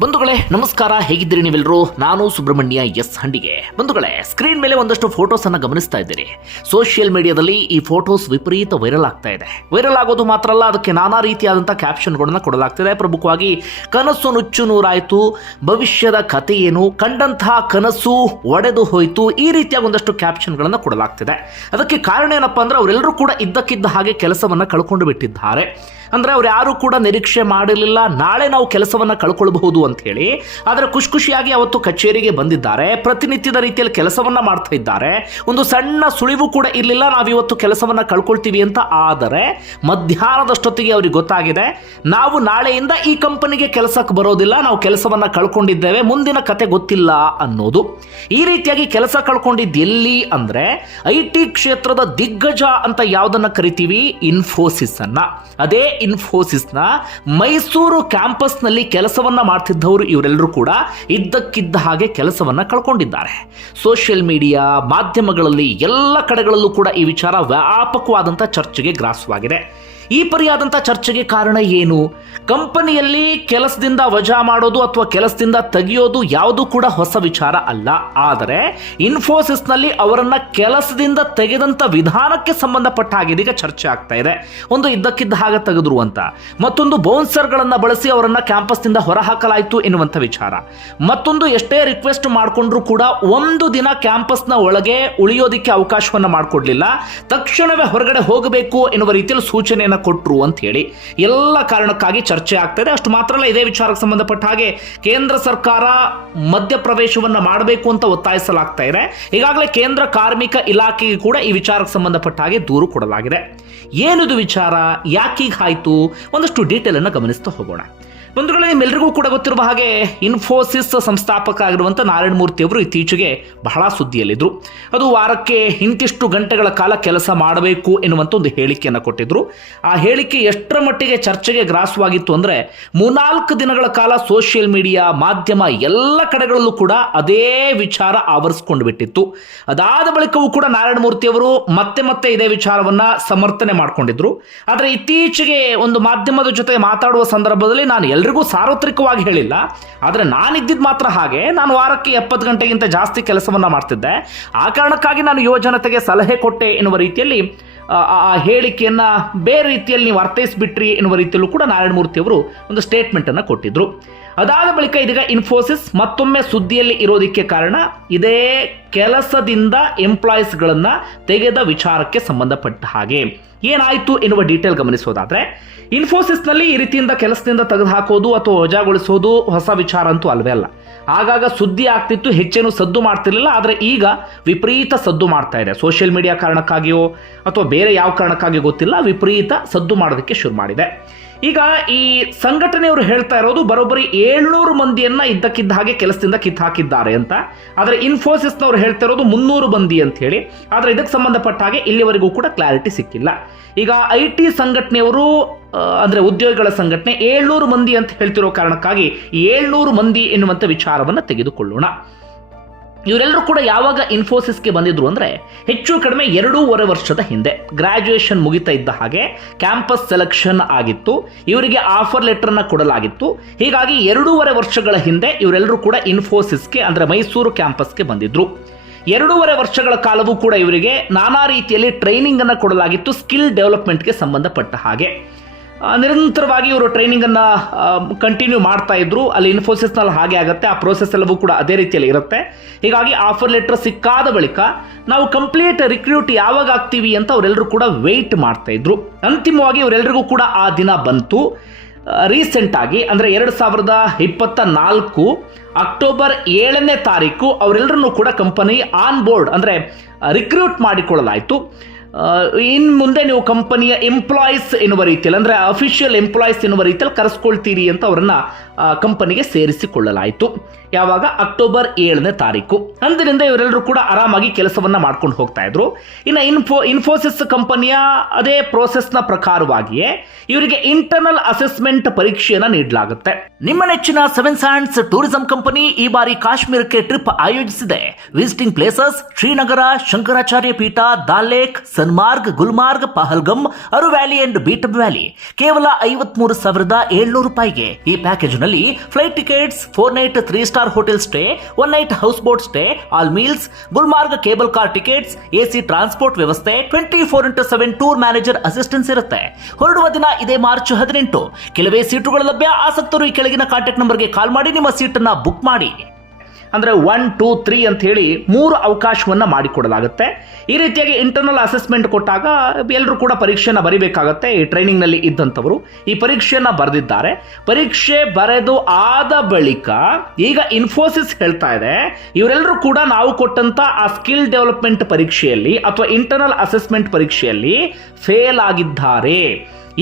ಬಂಧುಗಳೇ, ನಮಸ್ಕಾರ. ಹೇಗಿದ್ದೀರಿ ನೀವೆಲ್ಲರೂ? ನಾನು ಸುಬ್ರಹ್ಮಣ್ಯ ಎಸ್ ಹಂಡಿಗೆ. ಬಂಧುಗಳೇ, ಸ್ಕ್ರೀನ್ ಮೇಲೆ ಒಂದಷ್ಟು ಫೋಟೋಸ್ ಅನ್ನ ಗಮನಿಸ್ತಾ ಇದ್ದೀರಿ. ಸೋಷಿಯಲ್ ಮೀಡಿಯಾದಲ್ಲಿ ಈ ಫೋಟೋಸ್ ವಿಪರೀತ ವೈರಲ್ ಆಗ್ತಾ ಇದೆ. ವೈರಲ್ ಆಗೋದು ಮಾತ್ರ ಅಲ್ಲ, ಅದಕ್ಕೆ ನಾನಾ ರೀತಿಯಾದಂತಹ ಕ್ಯಾಪ್ಷನ್ಗಳನ್ನ ಕೊಡಲಾಗ್ತಿದೆ. ಪ್ರಮುಖವಾಗಿ, ಕನಸು ನುಚ್ಚು ನೂರಾಯಿತು, ಭವಿಷ್ಯದ ಕಥೆ ಏನು, ಕಂಡಂತಹ ಕನಸು ಒಡೆದು ಹೋಯಿತು, ಈ ರೀತಿಯ ಒಂದಷ್ಟು ಕ್ಯಾಪ್ಷನ್ಗಳನ್ನ ಕೊಡಲಾಗ್ತಿದೆ. ಅದಕ್ಕೆ ಕಾರಣ ಏನಪ್ಪಾ ಅಂದ್ರೆ, ಅವರೆಲ್ಲರೂ ಕೂಡ ಇದ್ದಕ್ಕಿದ್ದ ಹಾಗೆ ಕೆಲಸವನ್ನ ಕಳ್ಕೊಂಡು ಬಿಟ್ಟಿದ್ದಾರೆ. ಅಂದ್ರೆ ಅವ್ರು ಯಾರು ಕೂಡ ನಿರೀಕ್ಷೆ ಮಾಡಲಿಲ್ಲ ನಾಳೆ ನಾವು ಕೆಲಸವನ್ನು ಕಳ್ಕೊಳ್ಬಹುದು ಅಂತ ಹೇಳಿ. ಆದರೆ ಖುಷಿ ಖುಷಿಯಾಗಿ ಅವತ್ತು ಕಚೇರಿಗೆ ಬಂದಿದ್ದಾರೆ. ಪ್ರತಿನಿತ್ಯದ ರೀತಿಯಲ್ಲಿ ಕೆಲಸವನ್ನು ಮಾಡ್ತಾ ಇದ್ದಾರೆ. ಒಂದು ಸಣ್ಣ ಸುಳಿವು ಕೂಡ ಇರಲಿಲ್ಲ. ನಾವು ಇವತ್ತು ಕೆಲಸವನ್ನ ಕಳ್ಕೊಳ್ತೀವಿ ಅಂತ ಆದರೆ ಮಧ್ಯಾಹ್ನದಷ್ಟೊತ್ತಿಗೆ ಅವ್ರಿಗೆ ಗೊತ್ತಾಗಿದೆ. ನಾವು ನಾಳೆಯಿಂದ ಈ ಕಂಪನಿಗೆ ಕೆಲಸಕ್ಕೆ ಬರೋದಿಲ್ಲ. ನಾವು ಕೆಲಸವನ್ನು ಕಳ್ಕೊಂಡಿದ್ದೇವೆ. ಮುಂದಿನ ಕತೆ ಗೊತ್ತಿಲ್ಲ ಅನ್ನೋದು. ಈ ರೀತಿಯಾಗಿ ಕೆಲಸ ಕಳ್ಕೊಂಡಿದ್ದು ಎಲ್ಲಿ ಅಂದರೆ ಐ ಟಿ ಕ್ಷೇತ್ರದ ದಿಗ್ಗಜ ಅಂತ ಯಾವುದನ್ನು ಕರಿತೀವಿ? ಇನ್ಫೋಸಿಸ್ ಅನ್ನ ಅದೇ ಇನ್ಫೋಸಿಸ್ನ ಮೈಸೂರು ಕ್ಯಾಂಪಸ್ನಲ್ಲಿ ಕೆಲಸವನ್ನ ಮಾಡ್ತಿದ್ದವರು ಇವರೆಲ್ಲರೂ ಕೂಡ ಇದ್ದಕ್ಕಿದ್ದ ಹಾಗೆ ಕೆಲಸವನ್ನ ಕಳ್ಕೊಂಡಿದ್ದಾರೆ. ಸೋಷಿಯಲ್ ಮೀಡಿಯಾ ಮಾಧ್ಯಮಗಳಲ್ಲಿ ಎಲ್ಲ ಕಡೆಗಳಲ್ಲೂ ಕೂಡ ಈ ವಿಚಾರ ವ್ಯಾಪಕವಾದಂಥ ಚರ್ಚೆಗೆ ಗ್ರಾಸವಾಗಿದೆ. ಈ ಪರಿಯಾದಂಥ ಚರ್ಚೆಗೆ ಕಾರಣ ಏನು? ಕಂಪನಿಯಲ್ಲಿ ಕೆಲಸದಿಂದ ವಜಾ ಮಾಡೋದು ಅಥವಾ ಕೆಲಸದಿಂದ ತೆಗೆಯೋದು ಯಾವುದು ಕೂಡ ಹೊಸ ವಿಚಾರ ಅಲ್ಲ. ಆದರೆ ಇನ್ಫೋಸಿಸ್ನಲ್ಲಿ ಅವರನ್ನ ಕೆಲಸದಿಂದ ತೆಗೆದಂಥ ವಿಧಾನಕ್ಕೆ ಸಂಬಂಧಪಟ್ಟ ಹಾಗೆ ಇದೀಗ ಚರ್ಚೆ ಆಗ್ತಾ ಇದೆ. ಒಂದು ಇದ್ದಕ್ಕಿದ್ದ ಹಾಗೆ ತೆಗೆದ್ರು ಅಂತ ಮತ್ತೊಂದು ಬೌನ್ಸರ್ಗಳನ್ನು ಬಳಸಿ ಅವರನ್ನ ಕ್ಯಾಂಪಸ್ನಿಂದ ಹೊರಹಾಕಲಾಯಿತು ಎನ್ನುವಂಥ ವಿಚಾರ. ಮತ್ತೊಂದು ಎಷ್ಟೇ ರಿಕ್ವೆಸ್ಟ್ ಮಾಡಿಕೊಂಡ್ರು ಕೂಡ ಒಂದು ದಿನ ಕ್ಯಾಂಪಸ್ನ ಒಳಗೆ ಉಳಿಯೋದಿಕ್ಕೆ ಅವಕಾಶವನ್ನು ಮಾಡಿಕೊಡ್ಲಿಲ್ಲ. ತಕ್ಷಣವೇ ಹೊರಗಡೆ ಹೋಗಬೇಕು ಎನ್ನುವ ರೀತಿಯಲ್ಲಿ ಸೂಚನೆಯನ್ನ ಕೊಟ್ಟರು ಅಂತ ಹೇಳಿ ಎಲ್ಲ ಕಾರಣಕ್ಕಾಗಿ ಚರ್ಚೆ ಆಗ್ತಾ ಇದೆ ಅಷ್ಟು ಮಾತ್ರ ಅಲ್ಲ, ಇದೇ ವಿಚಾರಕ್ಕೆ ಸಂಬಂಧಪಟ್ಟ ಹಾಗೆ ಕೇಂದ್ರ ಸರ್ಕಾರ ಮಧ್ಯಪ್ರವೇಶವನ್ನು ಮಾಡಬೇಕು ಅಂತ ಒತ್ತಾಯಿಸಲಾಗ್ತಾ ಇದೆ. ಈಗಾಗಲೇ ಕೇಂದ್ರ ಕಾರ್ಮಿಕ ಇಲಾಖೆಗೆ ಕೂಡ ಈ ವಿಚಾರಕ್ಕೆ ಸಂಬಂಧಪಟ್ಟ ಹಾಗೆ ದೂರು ಕೊಡಲಾಗಿದೆ. ಏನಿದು ವಿಚಾರ? ಯಾಕೀಗ ಆಯಿತು? ಒಂದಷ್ಟು ಡೀಟೇಲನ್ನು ಗಮನಿಸ್ತಾ ಹೋಗೋಣ. ಬಂಧುಗಳೇ ನಿಮ್ಮೆಲ್ಲರಿಗೂ ಕೂಡ ಗೊತ್ತಿರುವ ಹಾಗೆ ಇನ್ಫೋಸಿಸ್ ಸಂಸ್ಥಾಪಕ ಆಗಿರುವಂಥ ನಾರಾಯಣ ಮೂರ್ತಿ ಅವರು ಇತ್ತೀಚೆಗೆ ಬಹಳ ಸುದ್ದಿಯಲ್ಲಿದ್ದರು ಅದು ವಾರಕ್ಕೆ ಇಂತಿಷ್ಟು ಗಂಟೆಗಳ ಕಾಲ ಕೆಲಸ ಮಾಡಬೇಕು ಎನ್ನುವಂಥ ಒಂದು ಹೇಳಿಕೆಯನ್ನು ಕೊಟ್ಟಿದ್ದರು ಆ ಹೇಳಿಕೆ ಎಷ್ಟರ ಮಟ್ಟಿಗೆ ಚರ್ಚೆಗೆ ಗ್ರಾಸವಾಗಿತ್ತು ಅಂದರೆ ಮೂರ್ನಾಲ್ಕು ದಿನಗಳ ಕಾಲ ಸೋಷಿಯಲ್ ಮೀಡಿಯಾ ಮಾಧ್ಯಮ ಎಲ್ಲ ಕಡೆಗಳಲ್ಲೂ ಕೂಡ ಅದೇ ವಿಚಾರ ಆವರಿಸ್ಕೊಂಡು ಬಿಟ್ಟಿತ್ತು. ಅದಾದ ಬಳಿಕವೂ ಕೂಡ ನಾರಾಯಣ ಮೂರ್ತಿ ಅವರು ಮತ್ತೆ ಮತ್ತೆ ಇದೇ ವಿಚಾರವನ್ನು ಸಮರ್ಥನೆ ಮಾಡಿಕೊಂಡಿದ್ರು. ಆದರೆ ಇತ್ತೀಚೆಗೆ ಒಂದು ಮಾಧ್ಯಮದ ಜೊತೆ ಮಾತಾಡುವ ಸಂದರ್ಭದಲ್ಲಿ ನಾನು ಎಲ್ರಿಗೂ ಸಾರ್ವತ್ರಿಕವಾಗಿ ಹೇಳಿಲ್ಲ, ಆದರೆ ನಾನಿದ್ದಿದ್ದು ಮಾತ್ರ ಹಾಗೆ ನಾನು ವಾರಕ್ಕೆ ಎಪ್ಪತ್ತು ಗಂಟೆಗಿಂತ ಜಾಸ್ತಿ ಕೆಲಸವನ್ನು ಮಾಡ್ತಿದ್ದೆ. ಆ ಕಾರಣಕ್ಕಾಗಿ ನಾನು ಯುವಜನತೆಗೆ ಸಲಹೆ ಕೊಟ್ಟೆ ಎನ್ನುವ ರೀತಿಯಲ್ಲಿ, ಆ ಹೇಳಿಕೆಯನ್ನು ಬೇರೆ ರೀತಿಯಲ್ಲಿ ನೀವು ಅರ್ಥೈಸಿಬಿಟ್ರಿ ಎನ್ನುವ ರೀತಿಯಲ್ಲೂ ಕೂಡ ನಾರಾಯಣ ಮೂರ್ತಿ ಅವರು ಒಂದು ಸ್ಟೇಟ್ಮೆಂಟನ್ನು ಕೊಟ್ಟಿದ್ದರು ಅದಾದ ಬಳಿಕ ಇದೀಗ ಇನ್ಫೋಸಿಸ್ ಮತ್ತೊಮ್ಮೆ ಸುದ್ದಿಯಲ್ಲಿ ಇರೋದಕ್ಕೆ ಕಾರಣ ಇದೇ ಕೆಲಸದಿಂದ ಎಂಪ್ಲಾಯೀಸ್ಗಳನ್ನು ತೆಗೆದ ವಿಚಾರಕ್ಕೆ ಸಂಬಂಧಪಟ್ಟ ಹಾಗೆ. ಏನಾಯಿತು ಎನ್ನುವ ಡೀಟೇಲ್ ಗಮನಿಸೋದಾದ್ರೆ ಇನ್ಫೋಸಿಸ್ನಲ್ಲಿ ಈ ರೀತಿಯಿಂದ ಕೆಲಸದಿಂದ ತೆಗೆದು ಹಾಕೋದು ಅಥವಾ ವಜಾಗೊಳಿಸೋದು ಹೊಸ ವಿಚಾರ ಅಂತೂ ಅಲ್ವೇ ಅಲ್ಲ. ಆಗಾಗ ಸುದ್ದಿ ಆಗ್ತಿತ್ತು, ಹೆಚ್ಚೇನು ಸದ್ದು ಮಾಡ್ತಿರ್ಲಿಲ್ಲ, ಆದರೆ ಈಗ ವಿಪರೀತ ಸದ್ದು ಮಾಡ್ತಾ ಇದೆ. ಸೋಷಿಯಲ್ ಮೀಡಿಯಾ ಕಾರಣಕ್ಕಾಗಿಯೋ ಅಥವಾ ಬೇರೆ ಯಾವ ಕಾರಣಕ್ಕಾಗಿ ಗೊತ್ತಿಲ್ಲ, ವಿಪರೀತ ಸದ್ದು ಮಾಡೋದಕ್ಕೆ ಶುರು ಮಾಡಿದೆ. ಈಗ ಈ ಸಂಘಟನೆಯವರು ಹೇಳ್ತಾ ಇರೋದು ಬರೋಬ್ಬರಿ ಏಳ್ನೂರು ಮಂದಿಯನ್ನ ಇದ್ದಕ್ಕಿದ್ದ ಹಾಗೆ ಕೆಲಸದಿಂದ ಕಿತ್ತು ಹಾಕಿದ್ದಾರೆ ಅಂತ. ಆದರೆ ಇನ್ಫೋಸಿಸ್ನವ್ರು ಹೇಳ್ತಾ ಇರೋದು ಮುನ್ನೂರು ಮಂದಿ ಅಂತ ಹೇಳಿ. ಆದರೆ ಇದಕ್ಕೆ ಸಂಬಂಧಪಟ್ಟ ಹಾಗೆ ಇಲ್ಲಿವರೆಗೂ ಕೂಡ ಕ್ಲಾರಿಟಿ ಸಿಕ್ಕಿಲ್ಲ. ಈಗ ಐ ಟಿ ಸಂಘಟನೆಯವರು ಅಂದರೆ ಉದ್ಯೋಗಿಗಳ ಸಂಘಟನೆ ಏಳ್ನೂರು ಮಂದಿ ಅಂತ ಹೇಳ್ತಿರೋ ಕಾರಣಕ್ಕಾಗಿ ಏಳ್ನೂರು ಮಂದಿ ಎನ್ನುವಂಥ ವಿಚಾರವನ್ನು ತೆಗೆದುಕೊಳ್ಳೋಣ. ಇವರೆಲ್ಲರೂ ಕೂಡ ಯಾವಾಗ ಇನ್ಫೋಸಿಸ್ಗೆ ಬಂದಿದ್ರು ಅಂದರೆ ಹೆಚ್ಚು ಕಡಿಮೆ ಎರಡೂವರೆ ವರ್ಷದ ಹಿಂದೆ. ಗ್ರ್ಯಾಜುಯೇಷನ್ ಮುಗಿತಾ ಇದ್ದ ಹಾಗೆ ಕ್ಯಾಂಪಸ್ ಸೆಲೆಕ್ಷನ್ ಆಗಿತ್ತು. ಇವರಿಗೆ ಆಫರ್ ಲೆಟರ್ನ ಕೊಡಲಾಗಿತ್ತು. ಹೀಗಾಗಿ ಎರಡೂವರೆ ವರ್ಷಗಳ ಹಿಂದೆ ಇವರೆಲ್ಲರೂ ಕೂಡ ಇನ್ಫೋಸಿಸ್ಗೆ ಅಂದರೆ ಮೈಸೂರು ಕ್ಯಾಂಪಸ್ಗೆ ಬಂದಿದ್ರು. ಎರಡೂವರೆ ವರ್ಷಗಳ ಕಾಲವೂ ಕೂಡ ಇವರಿಗೆ ನಾನಾ ರೀತಿಯಲ್ಲಿ ಟ್ರೈನಿಂಗನ್ನು ಕೊಡಲಾಗಿತ್ತು ಸ್ಕಿಲ್ ಡೆವಲಪ್ಮೆಂಟ್ಗೆ ಸಂಬಂಧಪಟ್ಟ ಹಾಗೆ. ನಿರಂತರವಾಗಿ ಇವರು ಟ್ರೈನಿಂಗ್ ಅನ್ನ ಕಂಟಿನ್ಯೂ ಮಾಡ್ತಾ ಇದ್ರು. ಅಲ್ಲಿ ಇನ್ಫೋಸಿಸ್ನಲ್ಲಿ ಹಾಗೆ ಆಗುತ್ತೆ. ಆ ಪ್ರೋಸೆಸ್ ಎಲ್ಲವೂ ಕೂಡ ಅದೇ ರೀತಿಯಲ್ಲಿ ಇರುತ್ತೆ. ಹೀಗಾಗಿ ಆಫರ್ ಲೆಟರ್ ಸಿಕ್ಕಾದ ಬಳಿಕ ನಾವು ಕಂಪ್ಲೀಟ್ ರಿಕ್ರೂಟ್ ಯಾವಾಗ ಆಗ್ತೀವಿ ಅಂತ ಅವರೆಲ್ಲರೂ ಕೂಡ ವೆಯ್ಟ್ ಮಾಡ್ತಾ ಇದ್ರು. ಅಂತಿಮವಾಗಿ ಇವರೆಲ್ಲರಿಗೂ ಕೂಡ ಆ ದಿನ ಬಂತು. ರೀಸೆಂಟ್ ಆಗಿ, ಅಂದರೆ ಎರಡು ಸಾವಿರದ ಇಪ್ಪತ್ತ ನಾಲ್ಕು ಅಕ್ಟೋಬರ್ ಏಳನೇ ತಾರೀಕು ಅವರೆಲ್ಲರನ್ನೂ ಕೂಡ ಕಂಪನಿ ಆನ್ ಬೋರ್ಡ್ ಅಂದರೆ ರಿಕ್ರೂಟ್ ಮಾಡಿಕೊಳ್ಳಲಾಯಿತು. ಇನ್ನು ಮುಂದೆ ನೀವು ಕಂಪನಿಯ ಎಂಪ್ಲಾಯೀಸ್ ಎನ್ನುವ ರೀತಿಯಲ್ಲಿ, ಅಂದರೆ ಅಫಿಷಿಯಲ್ ಎಂಪ್ಲಾಯೀಸ್ ಎನ್ನುವ ರೀತಿಯಲ್ಲಿ ಕರೆಸ್ಕೊಳ್ತೀರಿ ಅಂತ ಅವರನ್ನ ಕಂಪನಿಗೆ ಸೇರಿಸಿಕೊಳ್ಳಲಾಯಿತು. ಯಾವಾಗ? ಅಕ್ಟೋಬರ್ ಏಳನೇ ತಾರೀಕು. ಅಂದಿನಿಂದ ಇವರೆಲ್ಲರೂ ಕೂಡ ಆರಾಮಾಗಿ ಕೆಲಸವನ್ನ ಮಾಡ್ಕೊಂಡು ಹೋಗ್ತಾ ಇದ್ರು. ಇನ್ನು ಇನ್ಫೋ, ಇನ್ಫೋಸಿಸ್ ಕಂಪನಿಯ ಅದೇ ಪ್ರೋಸೆಸ್ನ ಪ್ರಕಾರವಾಗಿಯೇ ಇವರಿಗೆ ಇಂಟರ್ನಲ್ ಅಸೆಸ್ಮೆಂಟ್ ಪರೀಕ್ಷೆಯನ್ನ ನೀಡಲಾಗುತ್ತೆ. ನಿಮ್ಮ ನೆಚ್ಚಿನ ಸೆವೆನ್ ಸ್ಯಾಂಡ್ಸ್ ಟೂರಿಸಂ ಕಂಪನಿ ಈ ಬಾರಿ ಕಾಶ್ಮೀರಕ್ಕೆ ಟ್ರಿಪ್ ಆಯೋಜಿಸಿದೆ. Visiting places Srinagar, Shankaracharya Peeth Dal lake Sonmarg Gulmarg, Pahalgam, Aru valley and Betaab valley. ಕೇವಲ ಐವತ್ಮೂರು ಸಾವಿರದ ಏಳ್ನೂರು ರೂಪಾಯಿಗೆ ಈ ಪ್ಯಾಕೇಜ್ ನಲ್ಲಿ flight tickets four night three star hotel stay one night house boat stay all meals Gulmarg cable car tickets AC transport ವ್ಯವಸ್ಥೆ twenty four into seven tour manager assistance ಇರುತ್ತೆ. ಹೊರಡುವ ದಿನ ಇದೇ ಮಾರ್ಚ್ ಹದಿನೆಂಟು. ಕೆಲವೇ ಸೀಟುಗಳು ಲಭ್ಯ. ಆಸಕ್ತರು ಈ ಕೆಳಗಿನ ಕಾಂಟ್ಯಾಕ್ಟ್ ನಂಬರ್ಗೆ ಕಾಲ್ ಮಾಡಿ, ನಿಮ್ಮ ಸೀಟನ್ನು ಬುಕ್ ಮಾಡಿ. ಅಂದರೆ ಒನ್ ಟೂ ತ್ರೀ ಅಂತ ಹೇಳಿ ಮೂರು ಅವಕಾಶವನ್ನು ಮಾಡಿಕೊಡಲಾಗುತ್ತೆ. ಈ ರೀತಿಯಾಗಿ ಇಂಟರ್ನಲ್ ಅಸೆಸ್ಮೆಂಟ್ ಕೊಟ್ಟಾಗ ಎಲ್ಲರೂ ಕೂಡ ಪರೀಕ್ಷೆಯನ್ನು ಬರಿಬೇಕಾಗತ್ತೆ. ಈ ಟ್ರೈನಿಂಗ್ನಲ್ಲಿ ಇದ್ದಂಥವರು ಈ ಪರೀಕ್ಷೆಯನ್ನು ಬರೆದಿದ್ದಾರೆ. ಪರೀಕ್ಷೆ ಬರೆದು ಆದ ಬಳಿಕ ಈಗ ಇನ್ಫೋಸಿಸ್ ಹೇಳ್ತಾ ಇದೆ, ಇವರೆಲ್ಲರೂ ಕೂಡ ನಾವು ಕೊಟ್ಟಂತ ಆ ಸ್ಕಿಲ್ ಡೆವಲಪ್ಮೆಂಟ್ ಪರೀಕ್ಷೆಯಲ್ಲಿ ಅಥವಾ ಇಂಟರ್ನಲ್ ಅಸೆಸ್ಮೆಂಟ್ ಪರೀಕ್ಷೆಯಲ್ಲಿ ಫೇಲ್ ಆಗಿದ್ದಾರೆ.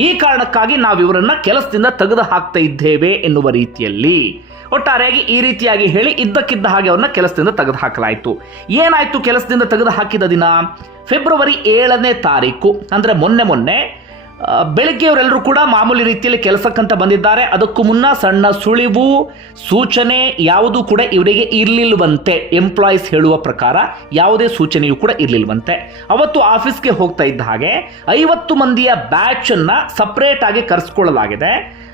ಈ ಕಾರಣಕ್ಕಾಗಿ ನಾವು ಇವರನ್ನ ಕೆಲಸದಿಂದ ತೆಗೆದು ಹಾಕ್ತಾ ಇದ್ದೇವೆ ಎನ್ನುವ ರೀತಿಯಲ್ಲಿ. ಒಟ್ಟಾರೆಯಾಗಿ ಈ ರೀತಿಯಾಗಿ ಹೇಳಿ ಇದ್ದಕ್ಕಿದ್ದ ಹಾಗೆ ಅವನ್ನ ಕೆಲಸದಿಂದ ತೆಗೆದು ಹಾಕಲಾಯಿತು ಏನಾಯ್ತು ಕೆಲಸದಿಂದ ತೆಗೆದು ಹಾಕಿದ ದಿನ? ಫೆಬ್ರವರಿ ಏಳನೇ ತಾರೀಕು ಅಂದ್ರೆ ಮೊನ್ನೆ ಮೊನ್ನೆ ಆ, ಬೆಳಿಗ್ಗೆ ಅವರೆಲ್ಲರೂ ಕೂಡ ಮಾಮೂಲಿ ರೀತಿಯಲ್ಲಿ ಕೆಲಸಕ್ಕಂತ ಬಂದಿದ್ದಾರೆ. ಅದಕ್ಕೂ ಮುನ್ನ ಸಣ್ಣ ಸುಳಿವು ಸೂಚನೆ ಯಾವುದೂ ಕೂಡ ಇವರಿಗೆ ಇರ್ಲಿಲ್ವಂತೆ. ಎಂಪ್ಲಾಯೀಸ್ ಹೇಳುವ ಪ್ರಕಾರ ಯಾವುದೇ ಸೂಚನೆಯೂ ಕೂಡ ಇರ್ಲಿಲ್ವಂತೆ. ಅವತ್ತು ಆಫೀಸ್ಗೆ ಹೋಗ್ತಾ ಇದ್ದ ಹಾಗೆ ಐವತ್ತು ಮಂದಿಯ ಬ್ಯಾಚ್ ಅನ್ನ ಸಪರೇಟ್ ಆಗಿ ಕರೆಸ್ಕೊಳ್ಳಲಾಗಿದೆ.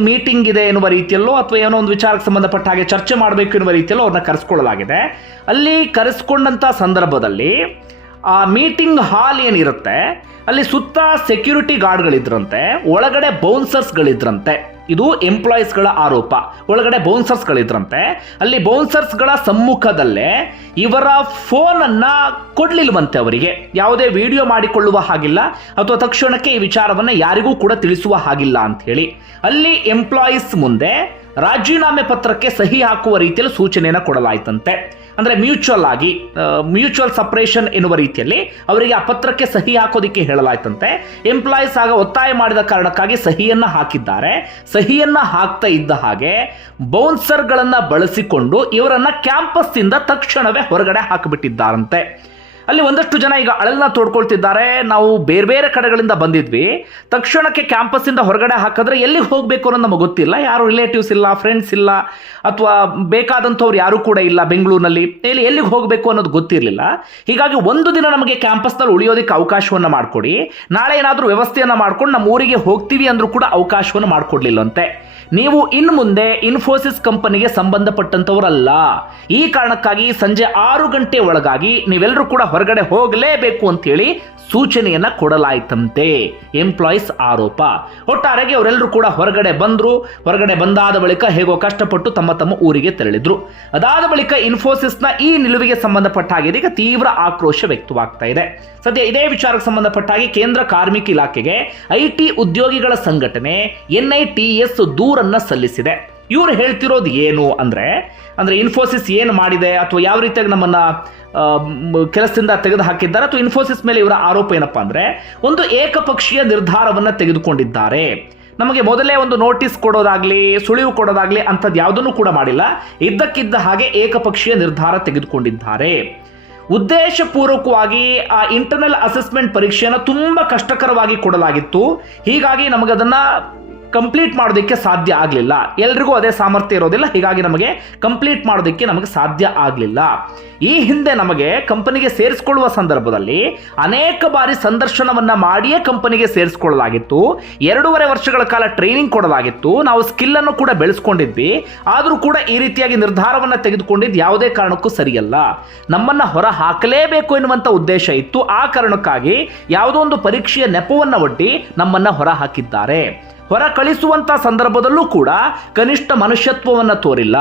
ಮೀಟಿಂಗ್ ಇದೆ ಎನ್ನುವ ರೀತಿಯಲ್ಲೋ ಅಥವಾ ಏನೋ ಒಂದು ವಿಚಾರಕ್ಕೆ ಸಂಬಂಧಪಟ್ಟ ಹಾಗೆ ಚರ್ಚೆ ಮಾಡಬೇಕು ಎನ್ನುವ ರೀತಿಯಲ್ಲೋ ಅವ್ರನ್ನ ಕರೆಸ್ಕೊಳ್ಳಲಾಗಿದೆ. ಅಲ್ಲಿ ಕರೆಸ್ಕೊಂಡಂಥ ಸಂದರ್ಭದಲ್ಲಿ ಆ ಮೀಟಿಂಗ್ ಹಾಲ್ ಏನಿರುತ್ತೆ? ಅಲ್ಲಿ ಸುತ್ತ ಸೆಕ್ಯೂರಿಟಿ ಗಾರ್ಡ್ಗಳಿದ್ರಂತೆ, ಒಳಗಡೆ ಬೌನ್ಸರ್ಸ್ಗಳಿದ್ರಂತೆ. ಇದು ಎಂಪ್ಲಾಯೀಸ್ಗಳ ಆರೋಪ. ಒಳಗಡೆ ಬೌನ್ಸರ್ಸ್ಗಳಿದ್ರಂತೆ. ಅಲ್ಲಿ ಬೌನ್ಸರ್ಸ್ಗಳ ಸಮ್ಮುಖದಲ್ಲೇ ಇವರ ಫೋನನ್ನು ಕೊಡ್ಲಿಲ್ವಂತೆ ಅವರಿಗೆ. ಯಾವುದೇ ವಿಡಿಯೋ ಮಾಡಿಕೊಳ್ಳುವ ಹಾಗಿಲ್ಲ, ಅಥವಾ ತಕ್ಷಣಕ್ಕೆ ಈ ವಿಚಾರವನ್ನ ಯಾರಿಗೂ ಕೂಡ ತಿಳಿಸುವ ಹಾಗಿಲ್ಲ ಅಂತ ಹೇಳಿ ಅಲ್ಲಿ ಎಂಪ್ಲಾಯೀಸ್ ಮುಂದೆ ರಾಜೀನಾಮೆ ಪತ್ರಕ್ಕೆ ಸಹಿ ಹಾಕುವ ರೀತಿಯಲ್ಲಿ ಸೂಚನೆಯನ್ನು ಕೊಡಲಾಯ್ತಂತೆ. ಅಂದ್ರೆ ಮ್ಯೂಚುವಲ್ ಆಗಿ ಮ್ಯೂಚುವಲ್ ಸಪ್ರೇಷನ್ ಎನ್ನುವ ರೀತಿಯಲ್ಲಿ ಅವರಿಗೆ ಆ ಪತ್ರಕ್ಕೆ ಸಹಿ ಹಾಕೋದಿಕ್ಕೆ ಹೇಳಲಾಯ್ತಂತೆ. ಎಂಪ್ಲಾಯೀಸ್ ಆಗ ಒತ್ತಾಯ ಮಾಡಿದ ಕಾರಣಕ್ಕಾಗಿ ಸಹಿಯನ್ನ ಹಾಕಿದ್ದಾರೆ. ಸಹಿಯನ್ನ ಹಾಕ್ತಾ ಇದ್ದ ಹಾಗೆ ಬೌನ್ಸರ್ಗಳನ್ನ ಬಳಸಿಕೊಂಡು ಇವರನ್ನ ಕ್ಯಾಂಪಸ್ ಇಂದ ತಕ್ಷಣವೇ ಹೊರಗಡೆ ಹಾಕಿಬಿಟ್ಟಿದ್ದಾರಂತೆ. ಅಲ್ಲಿ ಒಂದಷ್ಟು ಜನ ಈಗ ಅಳಲ್ನ ತೋಡ್ಕೊಳ್ತಿದ್ದಾರೆ. ನಾವು ಬೇರೆ ಬೇರೆ ಕಡೆಗಳಿಂದ ಬಂದಿದ್ವಿ. ತಕ್ಷಣಕ್ಕೆ ಕ್ಯಾಂಪಸ್ ಇಂದ ಹೊರಗಡೆ ಹಾಕಿದ್ರೆ ಎಲ್ಲಿಗೆ ಹೋಗಬೇಕು ಅನ್ನೋದು ನಮಗೆ ಗೊತ್ತಿಲ್ಲ. ಯಾರು ರಿಲೇಟಿವ್ಸ್ ಇಲ್ಲ ಫ್ರೆಂಡ್ಸ್ ಇಲ್ಲ, ಅಥವಾ ಬೇಕಾದಂಥವ್ರು ಯಾರು ಕೂಡ ಇಲ್ಲ ಬೆಂಗಳೂರಿನಲ್ಲಿ. ಇಲ್ಲಿ ಎಲ್ಲಿಗೆ ಹೋಗಬೇಕು ಅನ್ನೋದು ಗೊತ್ತಿರಲಿಲ್ಲ. ಹೀಗಾಗಿ ಒಂದು ದಿನ ನಮಗೆ ಕ್ಯಾಂಪಸ್ನಲ್ಲಿ ಉಳಿಯೋದಕ್ಕೆ ಅವಕಾಶವನ್ನು ಮಾಡಿಕೊಡಿ. ನಾಳೆ ಏನಾದರೂ ವ್ಯವಸ್ಥೆಯನ್ನು ಮಾಡ್ಕೊಂಡು ನಮ್ಮ ಊರಿಗೆ ಹೋಗ್ತೀವಿ ಅಂದರೂ ಕೂಡ ಅವಕಾಶವನ್ನು ಮಾಡಿಕೊಡ್ಲಿಲ್ಲಂತೆ. ನೀವು ಇನ್ನು ಮುಂದೆ ಇನ್ಫೋಸಿಸ್ ಕಂಪನಿಗೆ ಸಂಬಂಧಪಟ್ಟಂತವರಲ್ಲ ಈ ಕಾರಣಕ್ಕಾಗಿ ಸಂಜೆ ಆರು ಗಂಟೆ ಒಳಗಾಗಿ ನೀವೆಲ್ಲರೂ ಕೂಡ ಹೊರಗಡೆ ಹೋಗಲೇಬೇಕು ಅಂತೇಳಿ ಸೂಚನೆಯನ್ನ ಕೊಡಲಾಯ್ತಂತೆ. ಎಂಪ್ಲಾಯೀಸ್ ಆರೋಪ. ಒಟ್ಟಾರೆಗೆ ಅವರೆಲ್ಲರೂ ಕೂಡ ಹೊರಗಡೆ ಬಂದರು. ಹೊರಗಡೆ ಬಂದಾದ ಬಳಿಕ ಹೇಗೋ ಕಷ್ಟಪಟ್ಟು ತಮ್ಮ ತಮ್ಮ ಊರಿಗೆ ತೆರಳಿದ್ರು. ಅದಾದ ಬಳಿಕ ಇನ್ಫೋಸಿಸ್ನ ಈ ನಿಲುವಿಗೆ ಸಂಬಂಧಪಟ್ಟ ಹಾಗೆ ಇದೀಗ ತೀವ್ರ ಆಕ್ರೋಶ ವ್ಯಕ್ತವಾಗ್ತಾ ಇದೆ. ಸದ್ಯ ಇದೇ ವಿಚಾರಕ್ಕೆ ಸಂಬಂಧಪಟ್ಟ ಹಾಗೆ ಕೇಂದ್ರ ಕಾರ್ಮಿಕ ಇಲಾಖೆಗೆ ಐಟಿ ಉದ್ಯೋಗಿಗಳ ಸಂಘಟನೆ ಎನ್ಐಟಿಎಸ್ ದೂರನ್ನ ಸಲ್ಲಿಸಿದೆ. ಇವರು ಹೇಳ್ತಿರೋದು ಏನು ಅಂದರೆ ಅಂದರೆ ಇನ್ಫೋಸಿಸ್ ಏನು ಮಾಡಿದೆ ಅಥವಾ ಯಾವ ರೀತಿಯಾಗಿ ನಮ್ಮನ್ನು ಕೆಲಸದಿಂದ ತೆಗೆದು ಹಾಕಿದ್ದಾರೆ ಅಥವಾ ಇನ್ಫೋಸಿಸ್ ಮೇಲೆ ಇವರ ಆರೋಪ ಏನಪ್ಪ ಅಂದರೆ, ಒಂದು ಏಕಪಕ್ಷೀಯ ನಿರ್ಧಾರವನ್ನು ತೆಗೆದುಕೊಂಡಿದ್ದಾರೆ. ನಮಗೆ ಮೊದಲೇ ಒಂದು ನೋಟಿಸ್ ಕೊಡೋದಾಗಲಿ, ಸುಳಿವು ಕೊಡೋದಾಗಲಿ ಅಂಥದ್ದು ಯಾವುದನ್ನು ಕೂಡ ಮಾಡಿಲ್ಲ. ಇದ್ದಕ್ಕಿದ್ದ ಹಾಗೆ ಏಕಪಕ್ಷೀಯ ನಿರ್ಧಾರ ತೆಗೆದುಕೊಂಡಿದ್ದಾರೆ. ಉದ್ದೇಶಪೂರ್ವಕವಾಗಿ ಆ ಇಂಟರ್ನಲ್ ಅಸೆಸ್ಮೆಂಟ್ ಪರೀಕ್ಷೆಯನ್ನು ತುಂಬ ಕಷ್ಟಕರವಾಗಿ ಕೊಡಲಾಗಿತ್ತು. ಹೀಗಾಗಿ ನಮಗದನ್ನ ಕಂಪ್ಲೀಟ್ ಮಾಡೋದಕ್ಕೆ ಸಾಧ್ಯ ಆಗಲಿಲ್ಲ. ಎಲ್ರಿಗೂ ಅದೇ ಸಾಮರ್ಥ್ಯ ಇರೋದಿಲ್ಲ, ಹೀಗಾಗಿ ನಮಗೆ ಕಂಪ್ಲೀಟ್ ಮಾಡೋದಕ್ಕೆ ನಮಗೆ ಸಾಧ್ಯ ಆಗಲಿಲ್ಲ. ಈ ಹಿಂದೆ ನಮಗೆ ಕಂಪನಿಗೆ ಸೇರಿಸ್ಕೊಳ್ಳುವ ಸಂದರ್ಭದಲ್ಲಿ ಅನೇಕ ಬಾರಿ ಸಂದರ್ಶನವನ್ನು ಮಾಡಿಯೇ ಕಂಪನಿಗೆ ಸೇರಿಸ್ಕೊಳ್ಳಲಾಗಿತ್ತು. ಎರಡೂವರೆ ವರ್ಷಗಳ ಕಾಲ ಟ್ರೈನಿಂಗ್ ಕೊಡಲಾಗಿತ್ತು. ನಾವು ಸ್ಕಿಲ್ ಅನ್ನು ಕೂಡ ಬೆಳೆಸ್ಕೊಂಡಿದ್ವಿ. ಆದರೂ ಕೂಡ ಈ ರೀತಿಯಾಗಿ ನಿರ್ಧಾರವನ್ನು ತೆಗೆದುಕೊಂಡಿದ್ದು ಯಾವುದೇ ಕಾರಣಕ್ಕೂ ಸರಿಯಲ್ಲ. ನಮ್ಮನ್ನು ಹೊರ ಹಾಕಲೇಬೇಕು ಎನ್ನುವಂಥ ಉದ್ದೇಶ ಇತ್ತು. ಆ ಕಾರಣಕ್ಕಾಗಿ ಯಾವುದೋ ಒಂದು ಪರೀಕ್ಷೆಯ ನೆಪವನ್ನು ಒಡ್ಡಿ ನಮ್ಮನ್ನು ಹೊರ ಹಾಕಿದ್ದಾರೆ ಹೊರ ಕಳಿಸುವಂತ ಸಂದರ್ಭದಲ್ಲೂ ಕೂಡ ಕನಿಷ್ಠ ಮನುಷ್ಯತ್ವವನ್ನು ತೋರಿಲ್ಲ.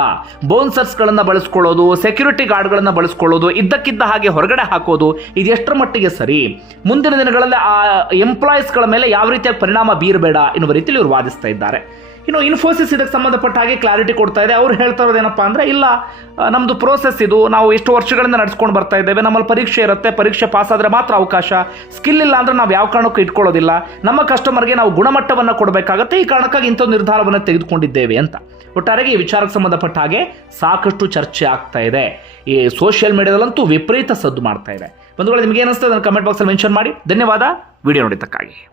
ಬೌನ್ಸರ್ಸ್ಗಳನ್ನು ಬಳಸ್ಕೊಳ್ಳೋದು, ಸೆಕ್ಯೂರಿಟಿ ಗಾರ್ಡ್ಗಳನ್ನು ಬಳಸ್ಕೊಳ್ಳೋದು, ಇದ್ದಕ್ಕಿದ್ದ ಹಾಗೆ ಹೊರಗಡೆ ಹಾಕೋದು ಇದೆಷ್ಟರ ಮಟ್ಟಿಗೆ ಸರಿ? ಮುಂದಿನ ದಿನಗಳಲ್ಲಿ ಆ ಎಂಪ್ಲಾಯೀಸ್ಗಳ ಮೇಲೆ ಯಾವ ರೀತಿಯಾಗಿ ಪರಿಣಾಮ ಬೀರಬೇಡ ಎನ್ನುವ ರೀತಿಯಲ್ಲಿ ಇವರು ವಾದಿಸ್ತಾ ಇದ್ದಾರೆ. ಇನ್ನು ಇನ್ಫೋಸಿಸ್ ಇದಕ್ಕೆ ಸಂಬಂಧಪಟ್ಟ ಹಾಗೆ ಕ್ಲಾರಿಟಿ ಕೊಡ್ತಾ ಇದೆ. ಅವ್ರು ಹೇಳ್ತಾ ಇರೋದೇನಪ್ಪ ಅಂದ್ರೆ, ಇಲ್ಲ ನಮ್ಮದು ಪ್ರೋಸೆಸ್ ಇದು. ನಾವು ಎಷ್ಟು ವರ್ಷಗಳಿಂದ ನಡ್ಸ್ಕೊಂಡು ಬರ್ತಾ ಇದ್ದೇವೆ. ನಮ್ಮಲ್ಲಿ ಪರೀಕ್ಷೆ ಇರುತ್ತೆ. ಪರೀಕ್ಷೆ ಪಾಸ್ ಆದರೆ ಮಾತ್ರ ಅವಕಾಶ. ಸ್ಕಿಲ್ ಇಲ್ಲ ಅಂದರೆ ನಾವು ಯಾವ ಕಾರಣಕ್ಕೂ ಇಟ್ಕೊಳ್ಳೋದಿಲ್ಲ. ನಮ್ಮ ಕಸ್ಟಮರ್ಗೆ ನಾವು ಗುಣಮಟ್ಟವನ್ನು ಕೊಡಬೇಕಾಗತ್ತೆ. ಈ ಕಾರಣಕ್ಕಾಗಿ ಇಂಥ ನಿರ್ಧಾರವನ್ನು ತೆಗೆದುಕೊಂಡಿದ್ದೇವೆ ಅಂತ. ಒಟ್ಟಾರೆಗೆ ಈ ವಿಚಾರಕ್ಕೆ ಸಂಬಂಧಪಟ್ಟ ಹಾಗೆ ಸಾಕಷ್ಟು ಚರ್ಚೆ ಆಗ್ತಾ ಇದೆ. ಈ ಸೋಷಿಯಲ್ ಮೀಡಿಯಾದಲ್ಲಂತೂ ವಿಪರೀತ ಸದ್ದು ಮಾಡ್ತಾ ಇದೆ. ಬಂಧುಗಳು, ನಿಮಗೆ ಏನಿಸ್ತದೆ ಅದನ್ನು ಕಮೆಂಟ್ ಬಾಕ್ಸಲ್ಲಿ ಮೆನ್ಷನ್ ಮಾಡಿ. ಧನ್ಯವಾದ. ವಿಡಿಯೋ ನೋಡಿದ್ದಕ್ಕಾಗಿ.